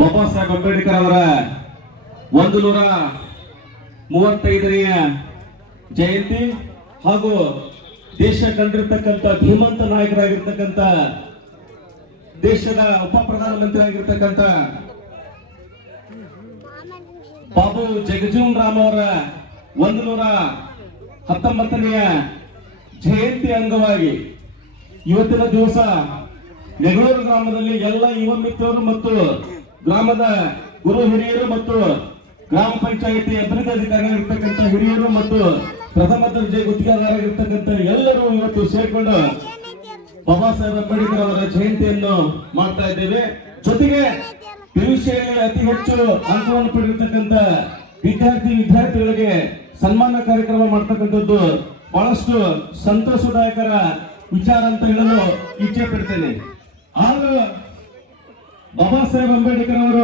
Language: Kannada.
ಬಾಬಾ ಸಾಹೇಬ್ ಅಂಬೇಡ್ಕರ್ ಅವರ 135ನೇ ಜಯಂತಿ ಹಾಗೂ ದೇಶ ಕಂಡಿರ್ತಕ್ಕಂಥ ಧೀಮಂತ ನಾಯಕರಾಗಿರ್ತಕ್ಕಂಥ ದೇಶದ ಉಪ ಪ್ರಧಾನಮಂತ್ರಿ ಆಗಿರ್ತಕ್ಕಂಥ ಬಾಬು ಜಗಜೀವನ್ ರಾಮ್ ಅವರ 119ನೇ ಜಯಂತಿ ಅಂಗವಾಗಿ ಇವತ್ತಿನ ದಿವಸ ನೆಗಳೂರು ಗ್ರಾಮದಲ್ಲಿ ಎಲ್ಲ ಯುವ ಮಿತ್ರರು ಮತ್ತು ಗ್ರಾಮದ ಗುರು ಹಿರಿಯರು ಮತ್ತು ಗ್ರಾಮ ಪಂಚಾಯಿತಿ ಅಭಿವೃದ್ಧಿ ಅಧಿಕಾರಿಗಳಿರ್ತಕ್ಕಂಥ ಹಿರಿಯರು ಮತ್ತು ಪ್ರಥಮ ದರ್ಜೆ ಗುತ್ತಿಗೆದಾರರಾಗಿರ್ತಕ್ಕಂಥ ಎಲ್ಲರೂ ಇವತ್ತು ಸೇರ್ಕೊಂಡು ಬಾಬಾ ಸಾಹೇಬ್ ಅಂಬೇಡ್ಕರ್ ಅವರ ಜಯಂತಿಯನ್ನು ಮಾಡ್ತಾ ಇದ್ದೇವೆ. ಜೊತೆಗೆ ಪಿಯುಸಿಯಲ್ಲಿ ಅತಿ ಹೆಚ್ಚು ಅಂಕವನ್ನು ಪಡೆದಿರ್ತಕ್ಕಂಥ ವಿದ್ಯಾರ್ಥಿಗಳಿಗೆ ಸನ್ಮಾನ ಕಾರ್ಯಕ್ರಮ ಮಾಡ್ತಕ್ಕಂಥದ್ದು ಬಹಳಷ್ಟು ಸಂತೋಷದಾಯಕರ ವಿಚಾರ ಅಂತ ಹೇಳಲು ಇಚ್ಛೆ ಪಡ್ತೇನೆ. ಆಗ ಬಾಬಾ ಸಾಹೇಬ್ ಅಂಬೇಡ್ಕರ್ ಅವರು